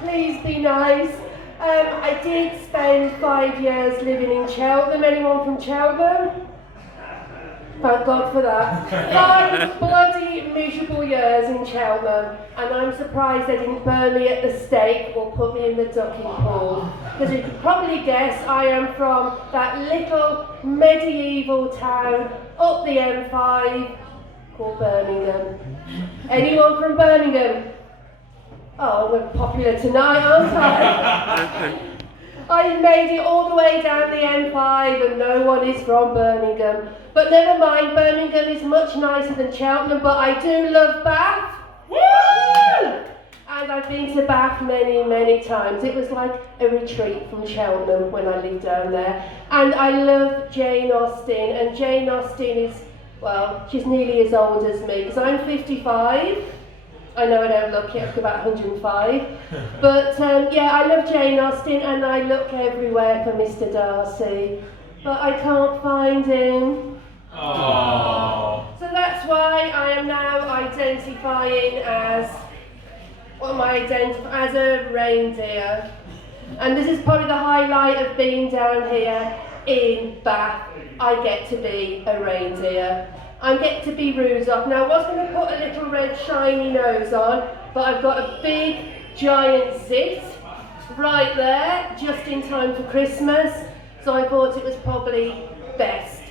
Please be nice. I did spend 5 years living in Cheltenham. Anyone from Cheltenham? Thank God for that. 5 bloody miserable years in Cheltenham, and I'm surprised they didn't burn me at the stake or put me in the ducking pool. Because you can probably guess I am from that little medieval town up the M5 called Birmingham. Anyone from Birmingham? Oh, we're popular tonight, aren't I? I made it all the way down the M5 and no one is from Birmingham. But never mind, Birmingham is much nicer than Cheltenham, but I do love Bath. Woo! And I've been to Bath many, many times. It was like a retreat from Cheltenham when I lived down there. And I love Jane Austen, and Jane Austen is, well, she's nearly as old as me, because I'm 55. I know I don't look it, I've got about 105. But yeah, I love Jane Austen and I look everywhere for Mr. Darcy. But I can't find him. Aww. So that's why I am now identifying as, what am I identifying? As a reindeer. And this is probably the highlight of being down here in Bath. I get to be a reindeer. I get to be Rudolph. Now I was going to put a little red shiny nose on, but I've got a big giant zit right there, just in time for Christmas. So I thought it was probably best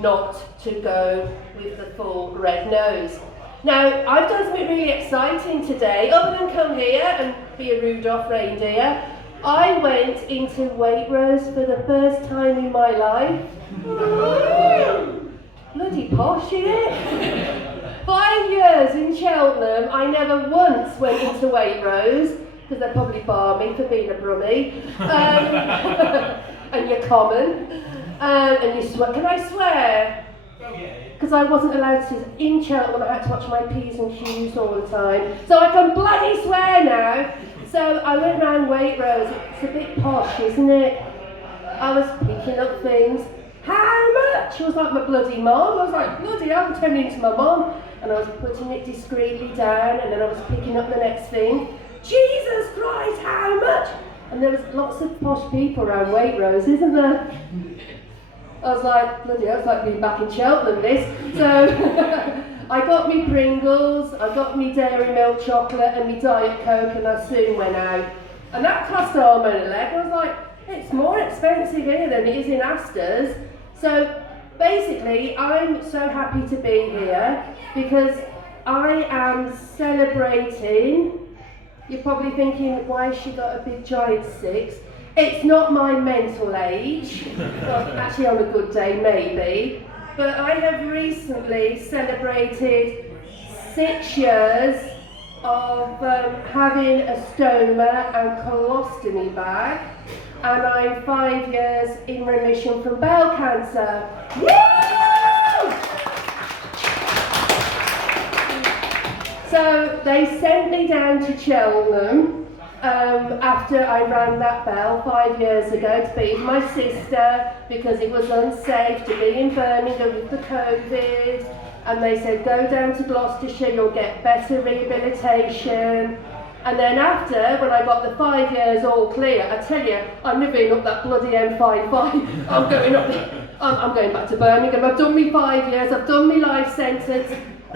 not to go with the full red nose. Now I've done something really exciting today. Other than come here and be a Rudolph reindeer, I went into Waitrose for the first time in my life. Bloody posh, isn't it? 5 years in Cheltenham, I never once went into Waitrose, because they'd probably bar me for being a brummie. And you're common. And you swear. Can I swear? Because I wasn't allowed to in Cheltenham, I had to watch my P's and Q's all the time. So I can bloody swear now. So I went round Waitrose. It's a bit posh, isn't it? I was picking up things. How much? She was like my bloody mum. I was like, bloody hell, I'm turning into my mum. And I was putting it discreetly down, and then I was picking up the next thing. Jesus Christ, how much? And there was lots of posh people around Waitrose, isn't there? I was like, bloody hell, it's like being back in Cheltenham, this. So I got me Pringles, I got me Dairy Milk chocolate and me Diet Coke, and I soon went out. And that cost arm and a leg. I was like, it's more expensive here than it is in Asda's. So basically, I'm so happy to be here because I am celebrating. You're probably thinking, why has she got a big giant 6? It's not my mental age. Well, actually on a good day, maybe. But I have recently celebrated 6 years of having a stoma and colostomy bag. And I'm 5 years in remission from bowel cancer. Woo! So they sent me down to Cheltenham after I rang that bell 5 years ago to be with my sister because it was unsafe to be in Birmingham with the COVID. And they said, go down to Gloucestershire, you'll get better rehabilitation. And then after, when I got the 5 years all clear, I tell you, I'm living up that bloody M55. I'm going back to Birmingham. I've done me 5 years, I've done me life sentence.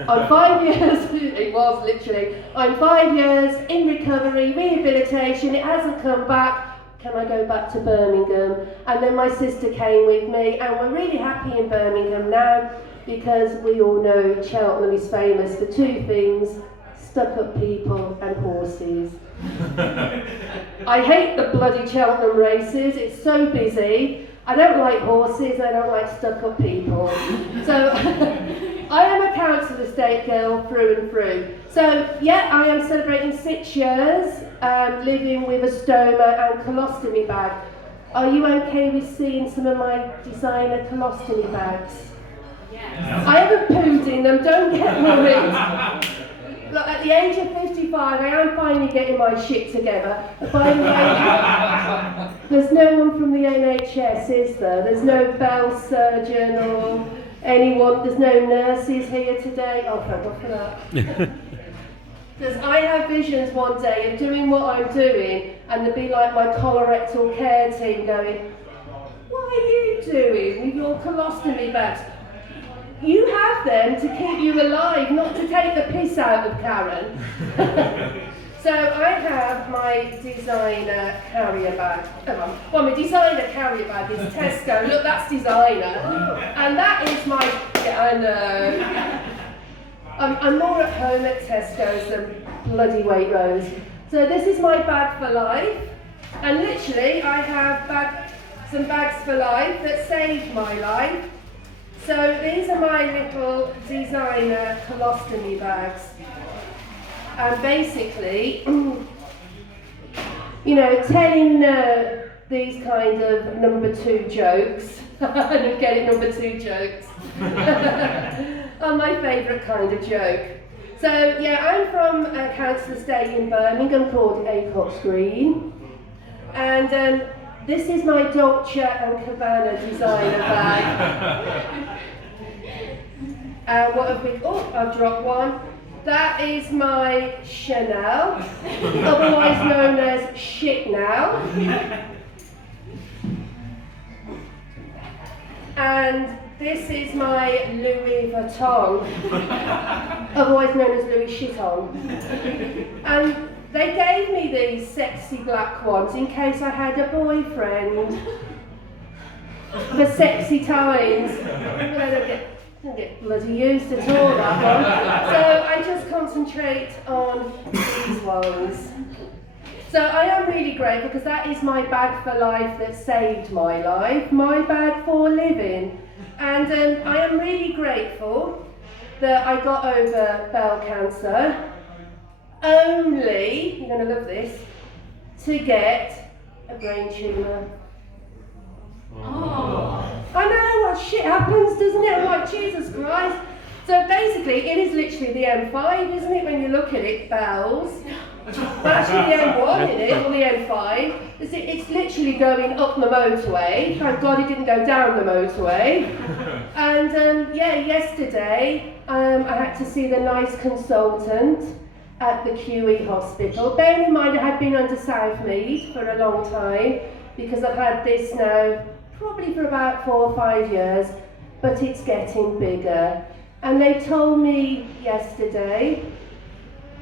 I'm 5 years, it was literally, I'm 5 years in recovery, rehabilitation, it hasn't come back. Can I go back to Birmingham? And then my sister came with me, and we're really happy in Birmingham now because we all know Cheltenham is famous for 2 things. Stuck-up people and horses. I hate the bloody Cheltenham races, it's so busy. I don't like horses, I don't like stuck-up people. So I am a council estate girl through and through. So yeah, I am celebrating 6 years living with a stoma and colostomy bag. Are you okay with seeing some of my designer colostomy bags? Yes. I haven't pooed in them, don't get worried. Look, at the age of 55, I am finally getting my shit together. By the age, there's no one from the NHS, is there? There's no bowel surgeon or anyone, there's no nurses here today. Oh, thank God for that. Because I have visions one day of doing what I'm doing, and there'd be like my colorectal care team going, "What are you doing with your colostomy bags? You have them to keep you alive, not to take the piss out of Karen." So I have my designer carrier bag. Well, my designer carrier bag is Tesco. Look, that's designer. And that is my, yeah, I know. I'm more at home at Tesco's than bloody Waitrose. So this is my bag for life. And literally, I have some bags for life that saved my life. So these are my little designer colostomy bags. And basically, you know, telling these kind of number 2 jokes, I don't get it, number 2 jokes, are my favourite kind of joke. So yeah, I'm from a council estate in Birmingham called Acots Green, and this is my Dolce & Gabbana designer bag. What have we, oh, I've dropped one. That is my Chanel, otherwise known as Shit Now. And this is my Louis Vuitton, otherwise known as Louis Chiton. And they gave me these sexy black ones in case I had a boyfriend for sexy times. But I don't get bloody used at all, that one. So I just concentrate on these ones. So I am really grateful because that is my bag for life that saved my life, my bag for living. And I am really grateful that I got over bowel cancer, only, you're going to love this, to get a brain tumour. Oh. I know, what shit happens, doesn't it? I'm like, Jesus Christ. So basically, it is literally the M5, isn't it, when you look at it, bowels. Actually the M1 in it, or the M5. It's literally going up the motorway. Thank God it didn't go down the motorway. And yeah, yesterday I had to see the nice consultant at the QE hospital. Bearing in mind I had been under Southmead for a long time, because I've had this now probably for about 4 or 5 years, but it's getting bigger. And they told me yesterday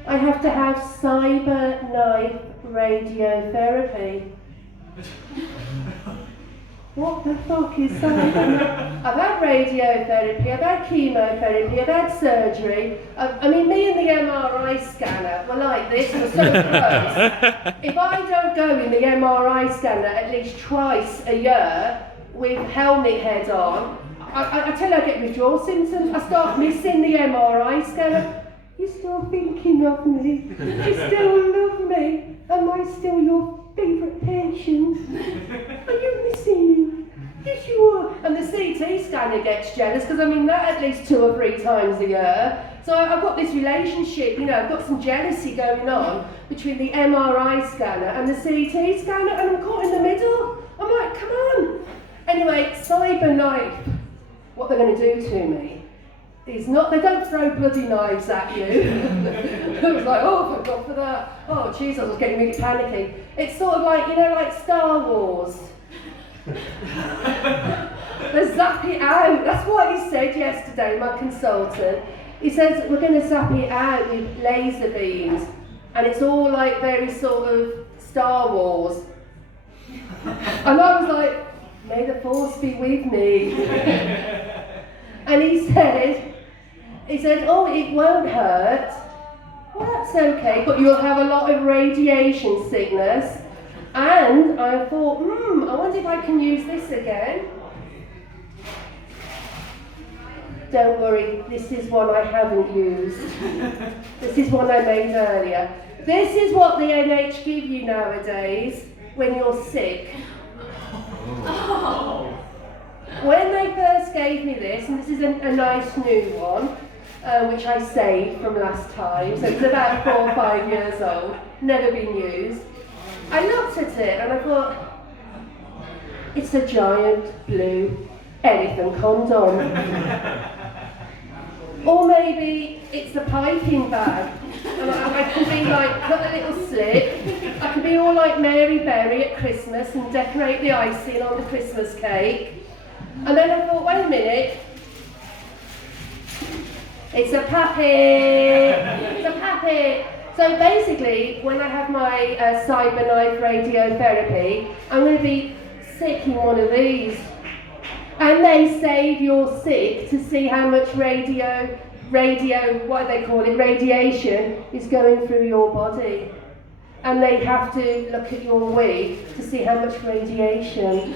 I have to have CyberKnife radiotherapy. What the fuck is CyberKnife? I've had radiotherapy, I've had chemotherapy, I've had surgery. I mean, me and the MRI scanner were like this, we're so close. If I don't go in the MRI scanner at least twice a year with helmet head on, I tell you I get withdrawal symptoms. I start missing the MRI scanner. You're still thinking of me, you still love me, am I still your favourite patient? Are you missing me? Yes you are. And the CT scanner gets jealous, because I mean that at least 2 or 3 times a year. So I've got this relationship, you know, I've got some jealousy going on between the MRI scanner and the CT scanner, and I'm caught in the middle. I'm like, come on. Anyway, CyberKnife, what they're going to do to me is not, they don't throw bloody knives at you. I was like, oh, thank God for that. Oh, jeez, I was getting really panicky. It's sort of like, you know, like Star Wars. They zap it out. That's what he said yesterday, my consultant. He says, we're going to zap it out with laser beams. And it's all like very sort of Star Wars. And I was like, may the force be with me. And he said, oh, it won't hurt. Well, that's okay, but you'll have a lot of radiation sickness. And I thought, I wonder if I can use this again. Don't worry, this is one I haven't used. This is one I made earlier. This is what the NH give you nowadays when you're sick. Oh. When they first gave me this, and this is a nice new one, which I saved from last time, so it's about 4 or 5 years old, never been used. I looked at it and I thought, it's a giant blue elephant condom. Or maybe it's a piping bag. And I can be like, cut a little slip. I can be all like Mary Berry at Christmas and decorate the icing on the Christmas cake. And then I thought, wait a minute. It's a puppet. It's a puppet. So basically, when I have my CyberKnife radiotherapy, I'm going to be sick in one of these. And they say you're sick to see how much what do they call it, radiation is going through your body. And they have to look at your wig to see how much radiation.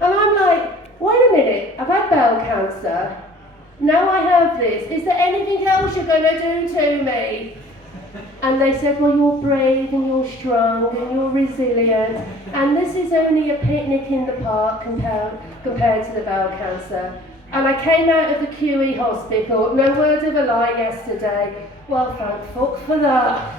And I'm like, wait a minute, I've had bowel cancer. Now I have this. Is there anything else you're going to do to me? And they said, well, you're brave and you're strong and you're resilient. And this is only a picnic in the park compared to the bowel cancer. And I came out of the QE hospital, no word of a lie yesterday. Well, thank fuck for that.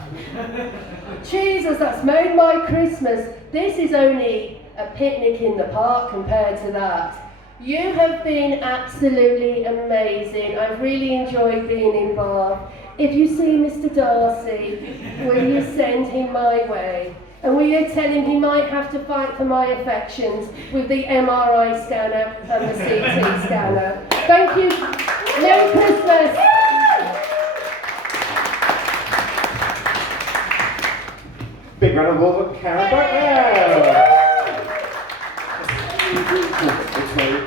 Jesus, that's made my Christmas. This is only a picnic in the park compared to that. You have been absolutely amazing. I've really enjoyed being in Bath. If you see Mr. Darcy, will you send him my way? And will you tell him he might have to fight for my affections with the MRI scanner and the CT scanner? Thank you. Merry Christmas. Big round of applause for Karen Bucknell. It's very